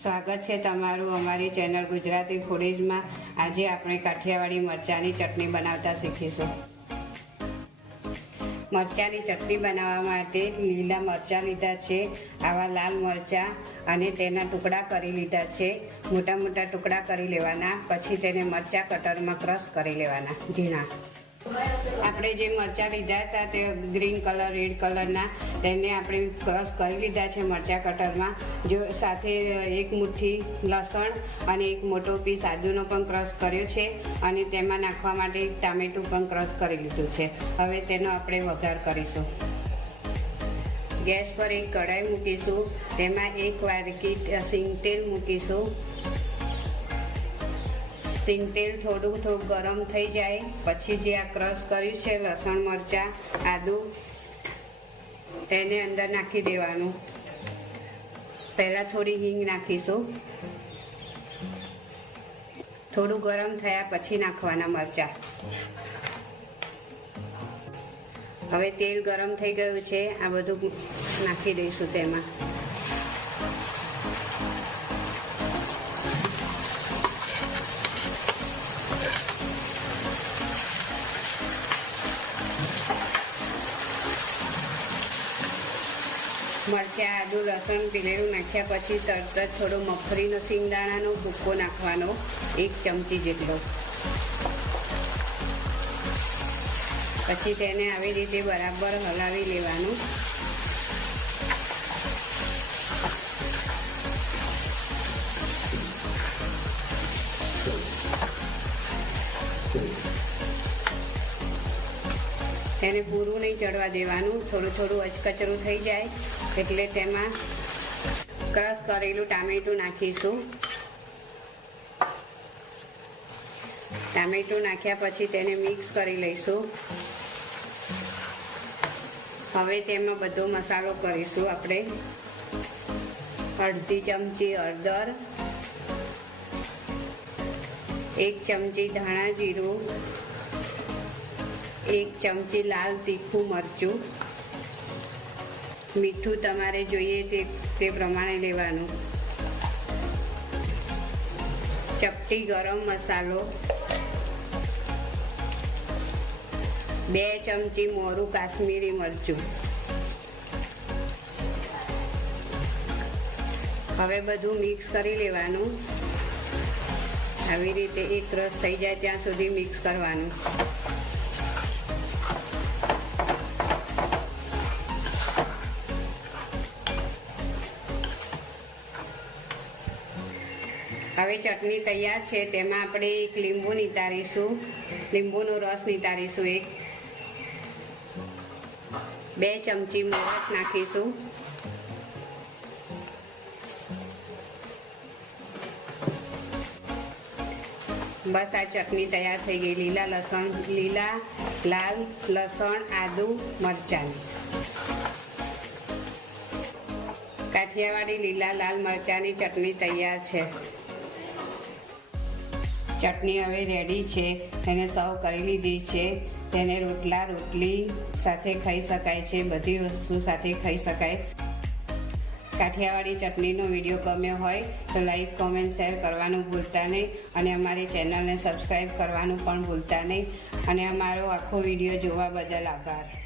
સ્વાગત છે તમારું અમારી ચેનલ ગુજરાતી ફૂડીઝમાં। આજે આપણે કાઠિયાવાડી મરચાંની ચટણી બનાવતા શીખીશું। મરચાંની ચટણી બનાવવા માટે લીલા મરચાં લીધા છે, આવા લાલ મરચાં, અને તેના ટુકડા કરી લીધા છે। મોટા મોટા ટુકડા કરી લેવાના, પછી તેને મરચાં કટરમાં ક્રશ કરી લેવાના ઝીણા। આપણે જે મરચાં લીધા હતા તે ગ્રીન કલર રેડ કલરના, તેને આપણે ક્રશ કરી લીધા છે મરચાં કટરમાં। જો સાથે એક મુઠ્ઠી લસણ અને એક મોટો પીસ આદુનો પણ ક્રશ કર્યો છે, અને તેમાં નાખવા માટે એક ટામેટું પણ ક્રશ કરી લીધું છે। હવે તેનો આપણે વઘાર કરીશું। ગેસ પર એક કઢાઈ મૂકીશું, તેમાં એક વાડકી સિંગ તેલ મૂકીશું। સિંગ તેલ થોડું ગરમ થઈ જાય પછી જે આ ક્રશ કર્યું છે લસણ મરચાં આદુ, તેને અંદર નાખી દેવાનું। પહેલાં થોડી હિંગ નાખીશું, થોડું ગરમ થયા પછી નાખવાના મરચાં। હવે તેલ ગરમ થઈ ગયું છે, આ બધું નાખી દઈશું તેમાં। મરચાં આદુ લસણ પીલેલું નાખ્યા પછી તરત જ થોડો મગફળીનો સિંગદાણાનો ભૂક્કો નાખવાનો, 1 ચમચી જેટલો। પછી તેને આવી રીતે બરાબર હલાવી લેવાનું। તેને પૂરું નહીં ચડવા દેવાનું, થોડું અચકચરું થઈ જાય એટલે તેમાં ક્રશ કરેલું ટામેટું નાખીશું। ટામેટું નાખ્યા પછી તેને મિક્સ કરી લઈશું। હવે તેમાં બધો મસાલો કરીશું આપણે। અડધી ચમચી હળદર, 1 ચમચી ધાણા જીરું, 1 ચમચી લાલ તીખું મરચું, મીઠું તમારે જોઈએ તે પ્રમાણે લેવાનું, ચપટી ગરમ મસાલો, 2 ચમચી મોરું કાશ્મીરી મરચું। હવે બધું મિક્સ કરી લેવાનું। આવી રીતે એક રસ થઈ જાય ત્યાં સુધી મિક્સ કરવાનું। હવે ચટણી તૈયાર છે, તેમાં આપણે એક લીંબુ નીતારીશું, લીંબુનો રસ નીતારીશું। 2 ચમચી મોરસ નાખીશું। બસ આ ચટણી તૈયાર થઈ ગઈ। લીલા લાલ લસણ આદુ મરચાંની કાઠિયાવાડી લીલા લાલ મરચાંની ચટણી તૈયાર છે। ચટણી હવે રેડી છે, તેને સર્વ કરી લીધી છે। તેને રોટલા રોટલી સાથે ખાઈ શકાય છે, બધી વસ્તુ સાથે ખાઈ શકાય। કાઠિયાવાડી ચટણીનો વિડીયો ગમ્યો હોય તો લાઈક કોમેન્ટ શેર કરવાનું ભૂલતા નહીં, અને અમારી ચેનલને સબસ્ક્રાઈબ કરવાનું પણ ભૂલતા નહીં। અને અમારો આખો વિડીયો જોવા બદલ આભાર।